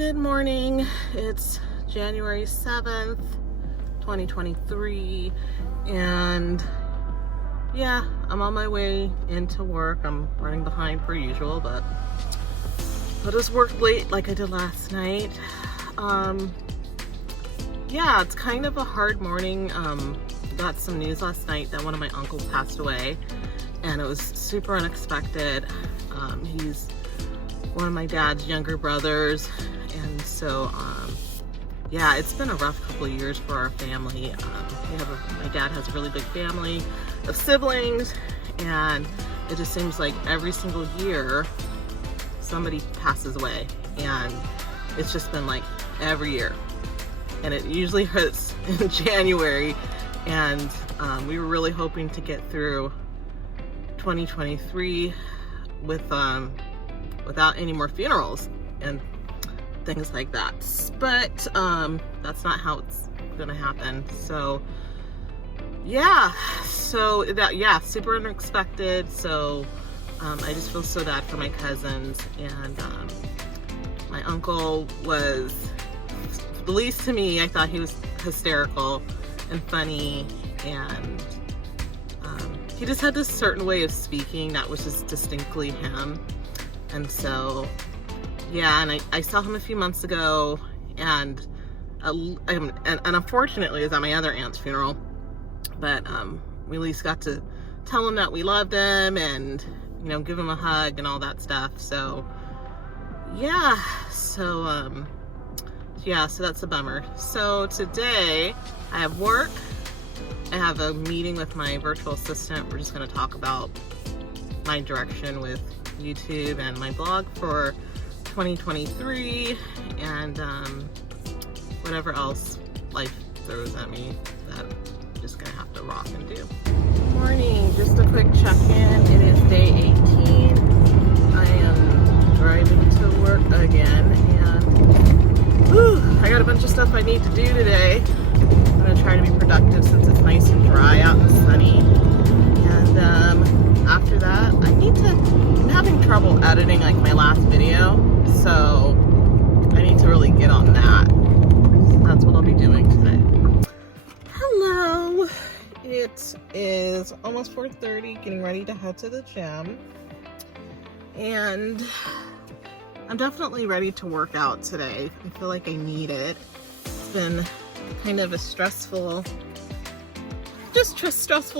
Good morning. It's January 7th, 2023, and yeah, I'm on my way into work. I'm running behind per usual, but I'll just work late like I did last night. Yeah, it's kind of a hard morning. Got some news last night that one of my uncles passed away, and it was super unexpected. He's one of my dad's younger brothers, and so yeah, it's been a rough couple of years for our family. My dad has a really big family of siblings, and it just seems like every single year somebody passes away, and it's just been like every year, and it usually hits in January. And we were really hoping to get through 2023 with without any more funerals and things like that, but that's not how it's gonna happen. So yeah, super unexpected. So I just feel so bad for my cousins, and my uncle was, at least to me, I thought he was hysterical and funny, and he just had this certain way of speaking that was just distinctly him. And so, yeah, and I saw him a few months ago, and unfortunately it was at my other aunt's funeral, but we at least got to tell him that we loved him and, you know, give him a hug and all that stuff. So yeah, so that's a bummer. So today I have work. I have a meeting with my virtual assistant. We're just going to talk about my direction with YouTube and my blog for 2023, and whatever else life throws at me that I'm just gonna have to rock and do. Good morning, just a quick check-in. It is day 18. I am driving to work again, and I got a bunch of stuff I need to do today. I'm gonna try to be productive since it's nice and dry out and sunny, and after that, I'm having trouble editing like my last video, so I need to really get on that. So that's what I'll be doing today. Hello, it is almost 4:30, getting ready to head to the gym, and I'm definitely ready to work out today. I feel like I need it. It's been kind of a stressful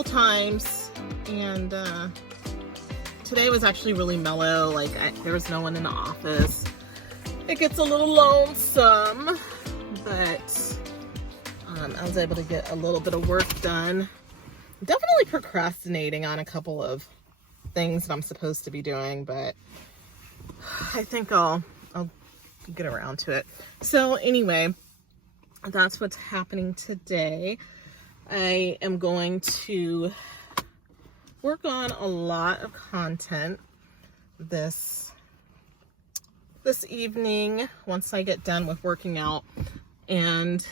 times, and today was actually really mellow. Like there was no one in the office. It gets a little lonesome, but I was able to get a little bit of work done. Definitely procrastinating on a couple of things that I'm supposed to be doing, but I think I'll get around to it. So anyway, that's what's happening today. I am going to work on a lot of content this evening once I get done with working out. And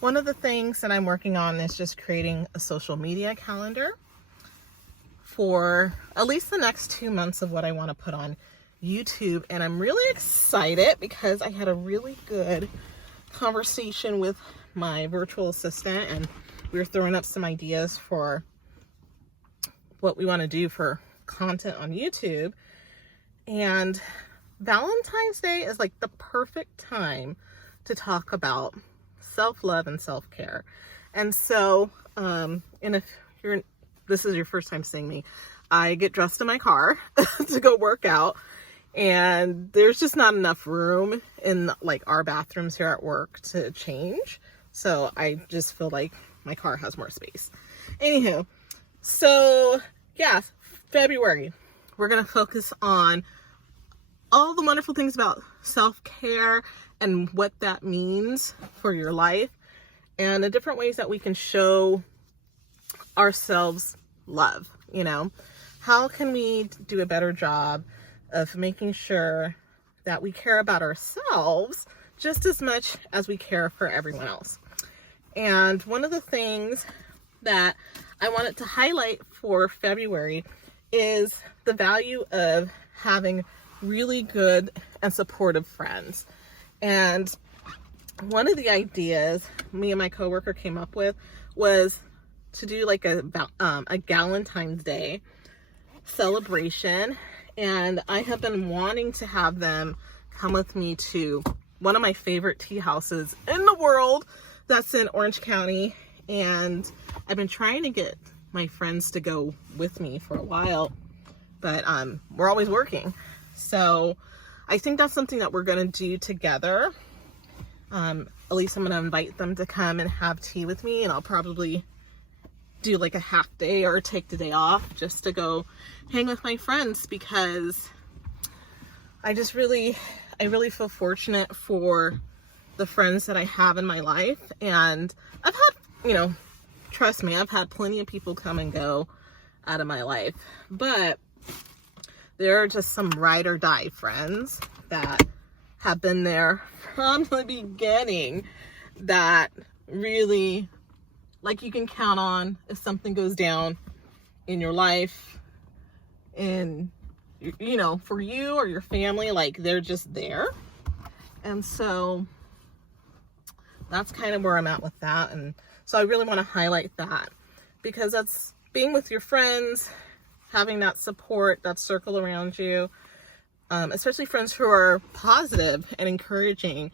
one of the things that I'm working on is just creating a social media calendar for at least the next 2 months of what I want to put on YouTube. And I'm really excited because I had a really good conversation with my virtual assistant, and we were throwing up some ideas for what we want to do for content on YouTube. And Valentine's Day is like the perfect time to talk about self-love and self-care. And so, and if this is your first time seeing me, I get dressed in my car to go work out, and there's just not enough room in like our bathrooms here at work to change. So I just feel like my car has more space. Anywho, so yeah, February, we're going to focus on all the wonderful things about self-care and what that means for your life, and the different ways that we can show ourselves love. You know, how can we do a better job of making sure that we care about ourselves just as much as we care for everyone else? And one of the things that I wanted to highlight for February is the value of having really good and supportive friends. And one of the ideas me and my coworker came up with was to do like a Galentine's Day celebration. And I have been wanting to have them come with me to one of my favorite tea houses in the world that's in Orange County. And I've been trying to get my friends to go with me for a while, but we're always working. So I think that's something that we're going to do together. At least I'm going to invite them to come and have tea with me, and I'll probably do like a half day or take the day off just to go hang with my friends, because I really feel fortunate for the friends that I have in my life. And I've had, trust me, I've had plenty of people come and go out of my life, but there are just some ride or die friends that have been there from the beginning that really, like, you can count on if something goes down in your life, and for you or your family, like, they're just there. And so that's kind of where I'm at with that. And so I really want to highlight that, because that's being with your friends, having that support, that circle around you, especially friends who are positive and encouraging,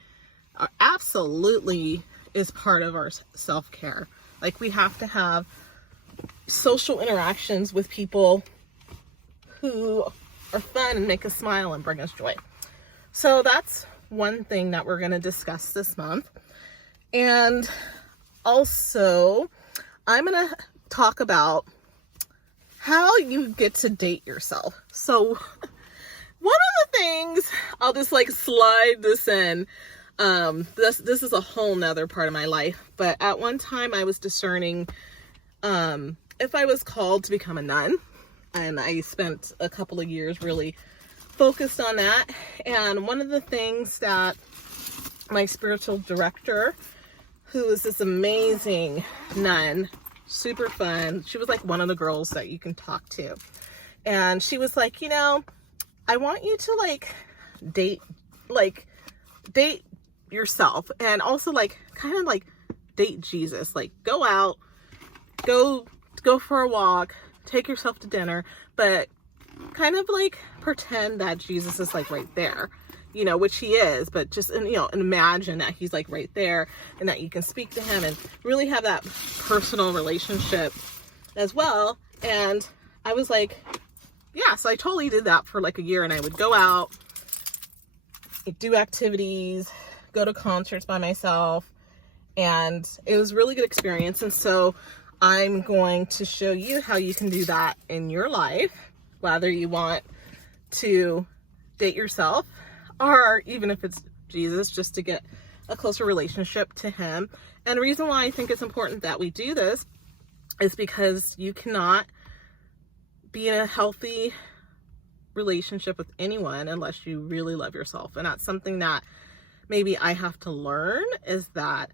absolutely is part of our self-care. Like, we have to have social interactions with people who are fun and make us smile and bring us joy. So that's one thing that we're going to discuss this month. And also, I'm going to talk about how you get to date yourself. So one of the things, I'll just like slide this in. This is a whole nother part of my life, but at one time I was discerning if I was called to become a nun, and I spent a couple of years really focused on that. And one of the things that my spiritual director, who is this amazing nun, super fun, she was like one of the girls that you can talk to, and she was like, I want you to date yourself, and also kind of date Jesus. Like, go out, go for a walk, take yourself to dinner, but kind of pretend that Jesus is right there, which he is, but just, imagine that he's right there, and that you can speak to him and really have that personal relationship as well. And I was like, yeah, so I totally did that for a year, and I would go out, do activities, go to concerts by myself, and it was a really good experience. And so I'm going to show you how you can do that in your life, whether you want to date yourself, or even if it's Jesus, just to get a closer relationship to him. And the reason why I think it's important that we do this is because you cannot be in a healthy relationship with anyone unless you really love yourself. And that's something that maybe I have to learn, is that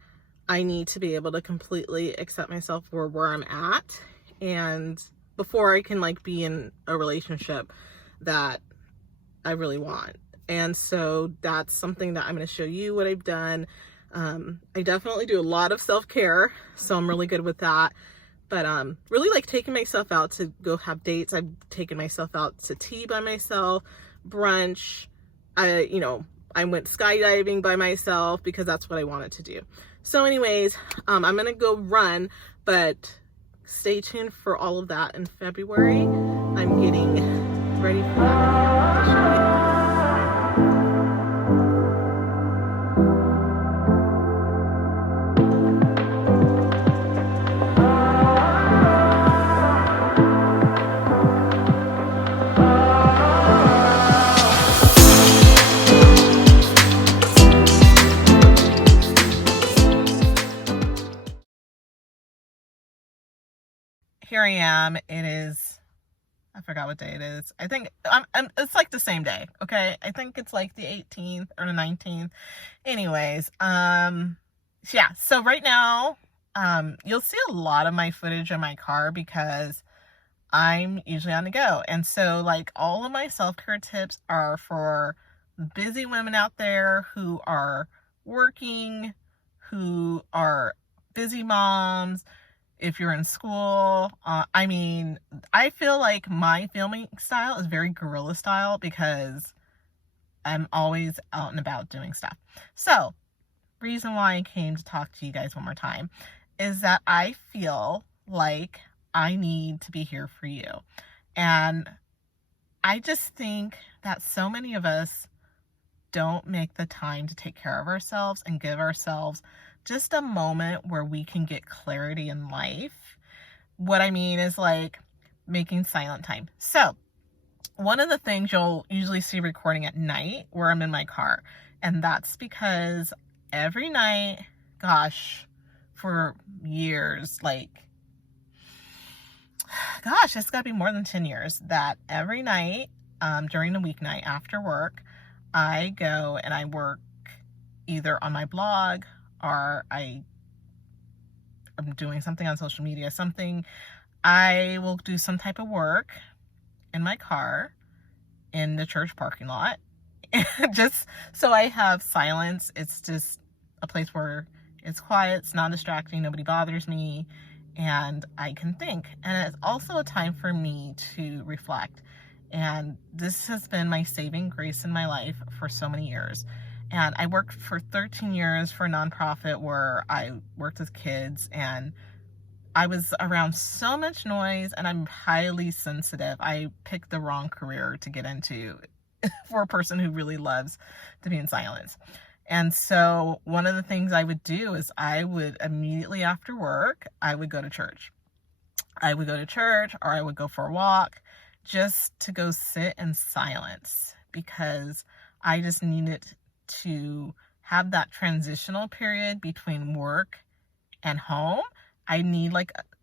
I need to be able to completely accept myself for where I'm at, and before I can be in a relationship that I really want. And so that's something that I'm going to show you what I've done. I definitely do a lot of self-care, so I'm really good with that. But really taking myself out to go have dates. I've taken myself out to tea by myself, brunch. I went skydiving by myself because that's what I wanted to do. So anyways, I'm going to go run, but stay tuned for all of that in February. I'm getting ready for that. Here I am. It is, I forgot what day it is. I think it's the same day. Okay. I think it's the 18th or the 19th. Anyways, yeah. So right now, you'll see a lot of my footage in my car because I'm usually on the go. And so all of my self-care tips are for busy women out there who are working, who are busy moms, if you're in school. I mean, I feel like my filming style is very guerrilla style because I'm always out and about doing stuff. So, reason why I came to talk to you guys one more time is that I feel like I need to be here for you. And I just think that so many of us don't make the time to take care of ourselves and give ourselves just a moment where we can get clarity in life. What I mean is like making silent time. So, one of the things you'll usually see recording at night where I'm in my car, and that's because every night, gosh, for years, it's gotta be more than 10 years, that every night during the weeknight after work, I go and I work either on my blog or I'm doing something on social media, I will do some type of work in my car in the church parking lot. Just so I have silence. It's just a place where it's quiet, it's non-distracting, nobody bothers me, and I can think. And it's also a time for me to reflect. And this has been my saving grace in my life for so many years. And I worked for 13 years for a nonprofit where I worked with kids, and I was around so much noise, and I'm highly sensitive. I picked the wrong career to get into for a person who really loves to be in silence. And so one of the things I would do is I would immediately after work, I would go to church. I would go to church or I would go for a walk just to go sit in silence because I just needed to have that transitional period between work and home. I need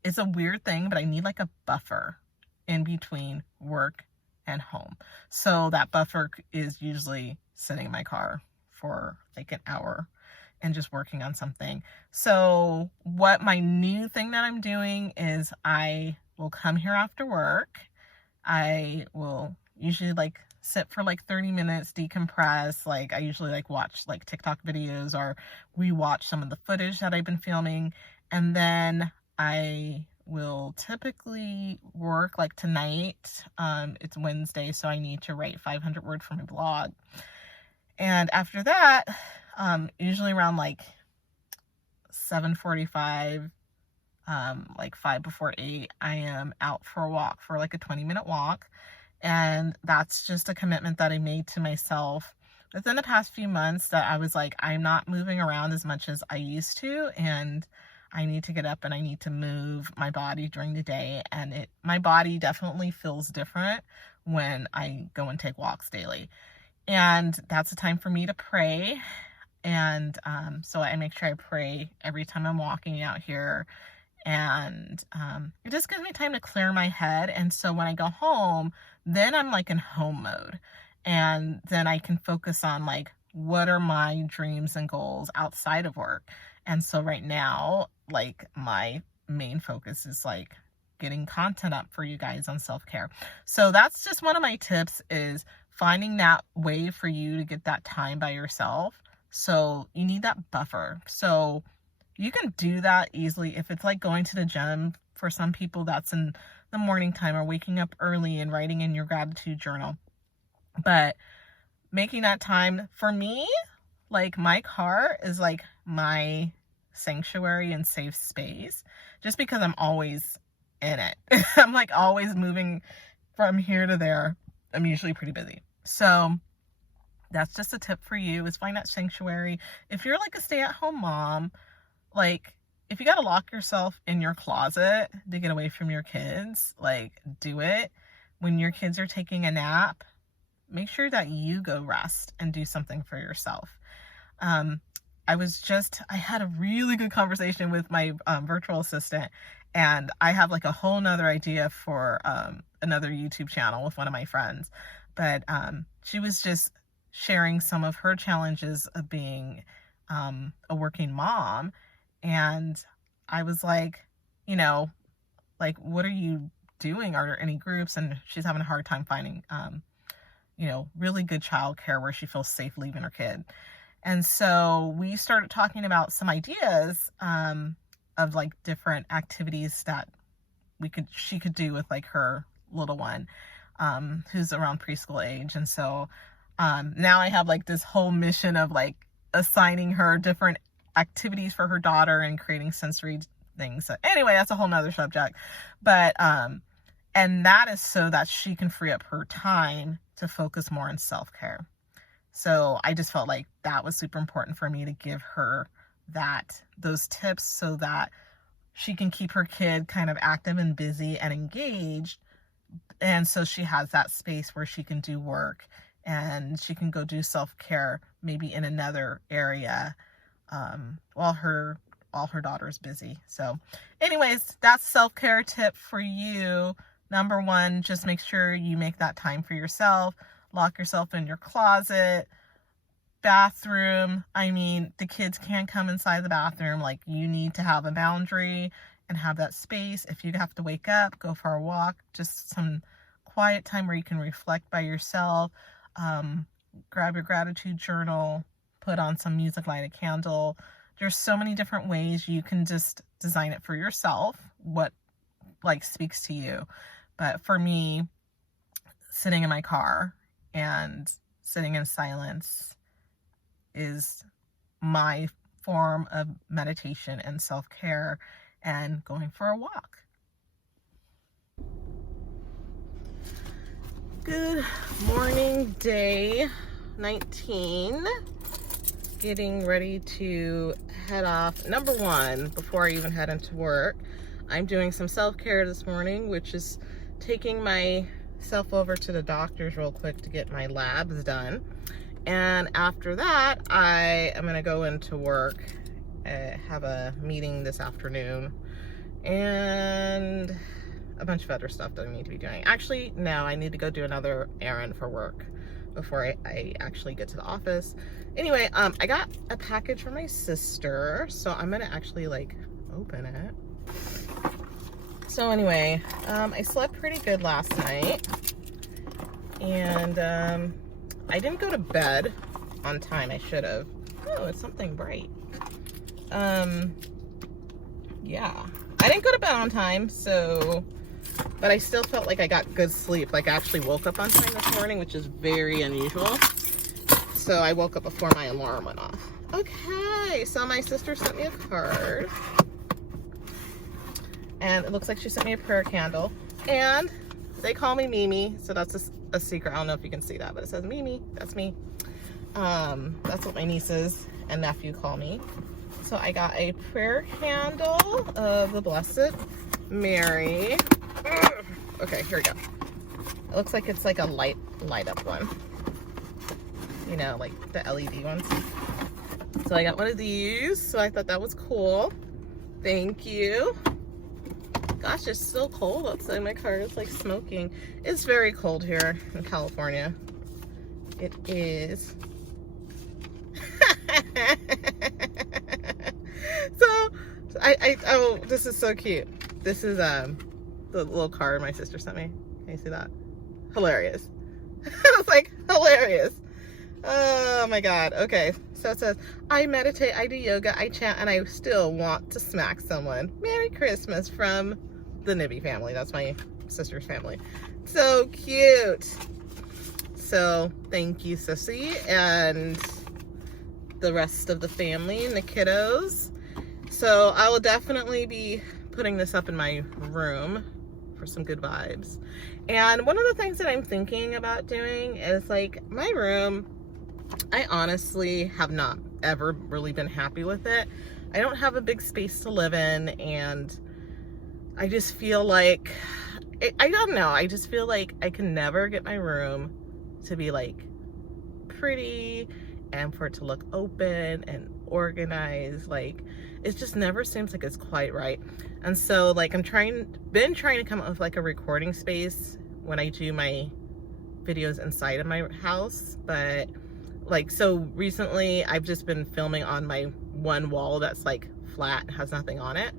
it's a weird thing, but I need like a buffer in between work and home. So that buffer is usually sitting in my car for like an hour and just working on something. So what my new thing that I'm doing is I will come here after work. I will usually sit for 30 minutes, decompress. I usually watch TikTok videos or rewatch some of the footage that I've been filming. And then I will typically work tonight. It's Wednesday, so I need to write 500 words for my blog. And after that, usually around 7:45, 5 before 8, I am out for a walk, for a 20-minute walk. And that's just a commitment that I made to myself within the past few months, that I was I'm not moving around as much as I used to, and I need to get up and I need to move my body during the day. And my body definitely feels different when I go and take walks daily. And that's a time for me to pray. And so I make sure I pray every time I'm walking out here. And it just gives me time to clear my head. And so when I go home, then I'm in home mode. And then I can focus on what are my dreams and goals outside of work. And so right now, my main focus is getting content up for you guys on self-care. So that's just one of my tips, is finding that way for you to get that time by yourself. So you need that buffer. So you can do that easily. If it's going to the gym, for some people that's in the morning time, or waking up early and writing in your gratitude journal. But making that time, for me, my car is my sanctuary and safe space, just because I'm always in it. I'm always moving from here to there. I'm usually pretty busy. So that's just a tip for you, is find that sanctuary. If you're a stay-at-home mom, if you got to lock yourself in your closet to get away from your kids, do it. When your kids are taking a nap, make sure that you go rest and do something for yourself. I had a really good conversation with my virtual assistant, and I have a whole nother idea for another YouTube channel with one of my friends. But she was just sharing some of her challenges of being a working mom. And I was what are you doing? Are there any groups? And she's having a hard time finding you know, really good childcare where she feels safe leaving her kid. And so we started talking about some ideas of like different activities that she could do with like her little one, who's around preschool age. And so now I have like this whole mission of like assigning her different activities for her daughter and creating sensory things. So anyway, that's a whole nother subject. But and that is so that she can free up her time to focus more on self-care. So I just felt like that was super important for me to give her those tips so that she can keep her kid kind of active and busy and engaged. And so she has that space where she can do work and she can go do self-care maybe in another area while her daughter's busy. So anyways, that's self-care tip for you. Number one, just make sure you make that time for yourself. Lock yourself in your closet, bathroom. I mean, the kids can't come inside the bathroom. Like, you need to have a boundary and have that space. If you have to wake up, go for a walk, just some quiet time where you can reflect by yourself. Grab your gratitude journal, put on some music, light a candle. There's so many different ways you can just design it for yourself, what like speaks to you. But for me, sitting in my car and sitting in silence is my form of meditation and self-care, and going for a walk. Good morning, day 19. Getting ready to head off. Number one, before I even head into work, I'm doing some self-care this morning, which is taking myself over to the doctor's real quick to get my labs done. And after that, I am gonna go into work, have a meeting this afternoon, and a bunch of other stuff that I need to be doing. Actually, no, I need to go do another errand for work before I actually get to the office. Anyway, I got a package from my sister, so I'm gonna actually like open it. So anyway, I slept pretty good last night, and I didn't go to bed on time. I should have. Oh, it's something bright. Yeah, I didn't go to bed on time, so, but I still felt like I got good sleep. Like, I actually woke up on time this morning, which is very unusual. So I woke up before my alarm went off. Okay, so my sister sent me a card, and it looks like she sent me a prayer candle, and they call me Mimi, so that's a secret. I don't know if you can see that, but it says Mimi. That's me. That's what my nieces and nephew call me. So I got a prayer candle of the Blessed Mary. Okay, here we go. It looks like it's like a light up one. You know, like the LED ones. So I got one of these, so I thought that was cool. Thank you. Gosh, it's still cold outside. My car is like smoking. It's very cold here in California. It is. So oh, this is so cute. This is the little card my sister sent me. Can you see that? Hilarious. I was like, hilarious. Oh my God. Okay. So it says, I meditate, I do yoga, I chant, and I still want to smack someone. Merry Christmas from the Nibby family. That's my sister's family. So cute. So thank you, Sissy, and the rest of the family and the kiddos. So I will definitely be putting this up in my room for some good vibes. And one of the things that I'm thinking about doing is like my room, I honestly have not ever really been happy with it. I don't have a big space to live in, and I just feel like, I don't know, I just feel like I can never get my room to be like pretty and for it to look open and organized. Like, it just never seems like it's quite right. And so like been trying to come up with like a recording space when I do my videos inside of my house. But like, so recently I've just been filming on my one wall that's like flat, has nothing on it.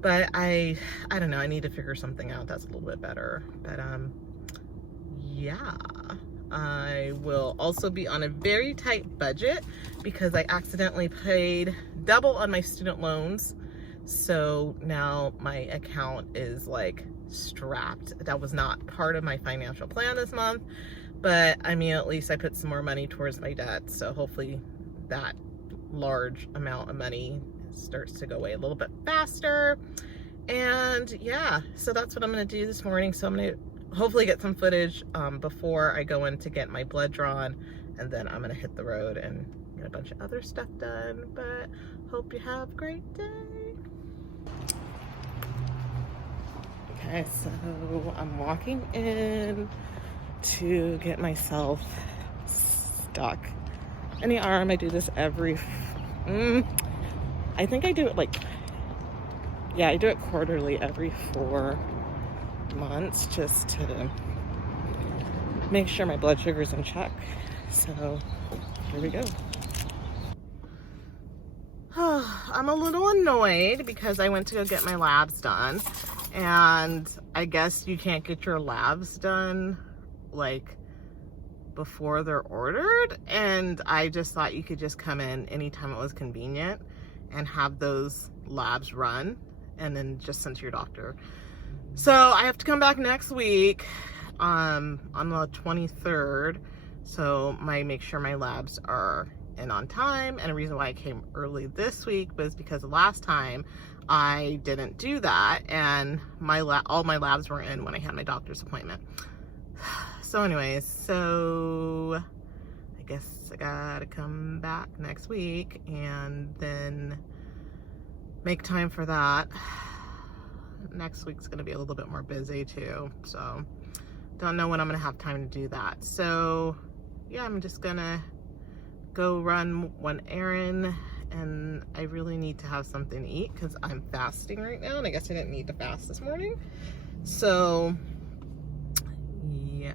But I don't know, I need to figure something out that's a little bit better. But yeah, I will also be on a very tight budget because I accidentally paid double on my student loans. So now my account is like strapped. That was not part of my financial plan this month, but I mean, at least I put some more money towards my debt. So hopefully that large amount of money starts to go away a little bit faster. And yeah, so that's what I'm gonna do this morning. So I'm gonna hopefully get some footage before I go in to get my blood drawn, and then I'm gonna hit the road and get a bunch of other stuff done. But hope you have a great day. Okay, so I'm walking in to get myself stuck in the arm. I do this every, I think I do it like, yeah, I do it quarterly every 4 months just to make sure my blood sugar's in check. So here we go. I'm a little annoyed because I went to go get my labs done, and I guess you can't get your labs done like before they're ordered, and I just thought you could just come in anytime it was convenient and have those labs run and then just send to your doctor. So I have to come back next week on the 23rd, so make sure my labs are in on time. And the reason why I came early this week was because the last time I didn't do that, and all my labs were in when I had my doctor's appointment. So anyways, so I guess I gotta come back next week and then make time for that. Next week's gonna be a little bit more busy too, so don't know when I'm gonna have time to do that. So yeah, I'm just gonna go run one errand, and I really need to have something to eat because I'm fasting right now, and I guess I didn't need to fast this morning. So yeah.